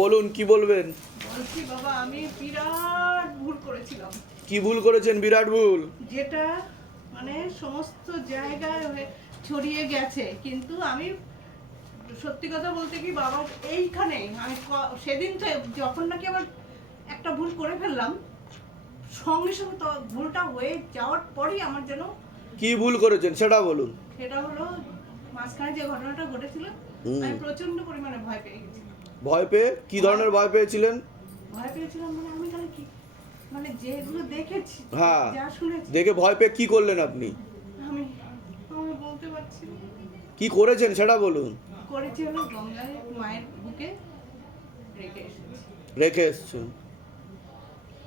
বলুন কি বলবেন? বলছি বাবা আমি বিরাট ভুল করেছিলাম। কি ভুল করেছেন বিরাট ভুল? যেটা মানে সমস্ত জায়গায় ছড়িয়ে গেছে। কিন্তু আমি সত্যি কথা বলতে কি বাবা এইখানে আমি সেদিন তো যখন নাকি আমার একটা ভুল করে ফেললাম সঙ্গে সঙ্গে তো ভুলটা হয়ে যাওয়ার পরেই আমার যেন কি ভুল করেছেন সেটা বলুন। সেটা হলো মাঝখানে যে ঘটনাটা ঘটেছিল আমি প্রচণ্ড পরিমাণে ভয় পেয়ে গেছি। ভয় পেয়ে? কি ধরনের ভয় পেয়েছিলেন? ভয় পেয়েছিলাম মানে আমি তাহলে কি? মানে যেগুলো দেখেছি হ্যাঁ। যা শুনেছি। দেখে ভয় পেয়ে কি করলেন আপনি? আমি আমি বলতে পারছি না। কি করেছেন সেটা বলুন। করেছি হলো গঙ্গায় মায়ের বুকে রেখে এসেছি। রেখে এসছেন।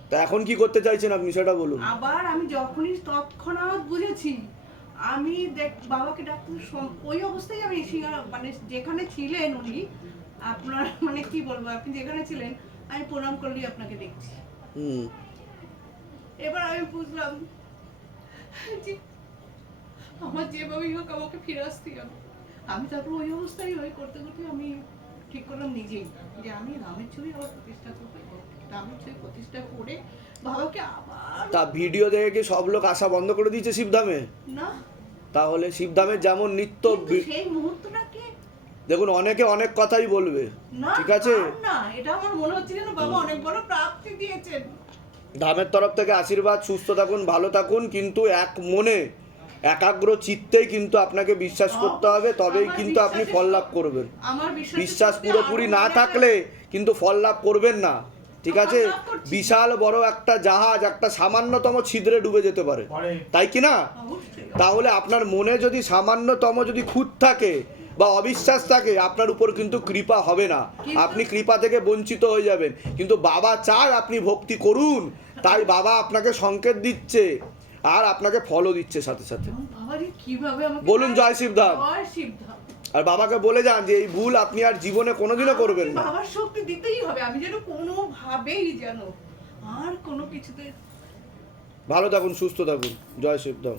তা এখন কি করতে চাইছেন আপনি সেটা বলুন। আবার আমি যখনই তৎক্ষণাৎ বুঝেছি আমি দেখ বাবাকে ডাক্তার সম- ওই অবস্থায় আমি মানে যেখানে ছিলেন উনি আপনার মানে কি বলব আপনি যেখানে ছিলেন আমি প্রণাম করলেই আপনাকে দেখছি। এবার আমি বুঝলাম যে আমার যেভাবেই হোক আমাকে ফিরে আসতেই হবে। আমি তারপর ওই অবস্থায় ওই করতে করতে আমি ঠিক করলাম নিজেই যে আমি রামের ছবি আবার প্রতিষ্ঠা করব। রামের ছবি প্রতিষ্ঠা করে বাবাকে আবার তা ভিডিও দেখে কি সব লোক আসা বন্ধ করে দিয়েছে শিবধামে? না। তাহলে শিবধামের যেমন নিত্য সেই মুহূর্তটাকে দেখুন অনেকে অনেক কথাই বলবে। ঠিক আছে? না এটা আমার মনে হচ্ছে যেন বাবা অনেক বড় প্রাপ্তি দিয়েছেন। ধামের তরফ থেকে আশীর্বাদ সুস্থ থাকুন ভালো থাকুন কিন্তু এক মনে একাগ্র চিত্তেই কিন্তু আপনাকে বিশ্বাস করতে হবে তবেই কিন্তু আপনি ফল লাভ করবেন। বিশ্বাস বিশ্বাস পুরোপুরি না থাকলে কিন্তু ফল লাভ করবেন না। ঠিক আছে। বিশাল বড় একটা জাহাজ একটা সামান্যতম ছিদ্রে ডুবে যেতে পারে। তাই কি না? তাহলে আপনার মনে যদি সামান্যতম যদি খুঁত থাকে বা অবিশ্বাস থাকে আপনার উপর কিন্তু কৃপা হবে না। আপনি কৃপা থেকে বঞ্চিত হয়ে যাবেন। কিন্তু বাবা চায় আপনি ভক্তি করুন তাই বাবা আপনাকে সংকেত দিচ্ছে আর আপনাকে ফলও দিচ্ছে সাথে সাথে। বলুন জয় শিবধাম। জয় শিবধাম আর বাবাকে বলে যান যে এই ভুল আপনি আর জীবনে কোনোদিনও করবেন না। বাবার শক্তি দিতেই হবে আমি যেন কোনোভাবেই যেন আর কোনো কিছুতে ভালো থাকুন সুস্থ থাকুন। জয় শিবধাম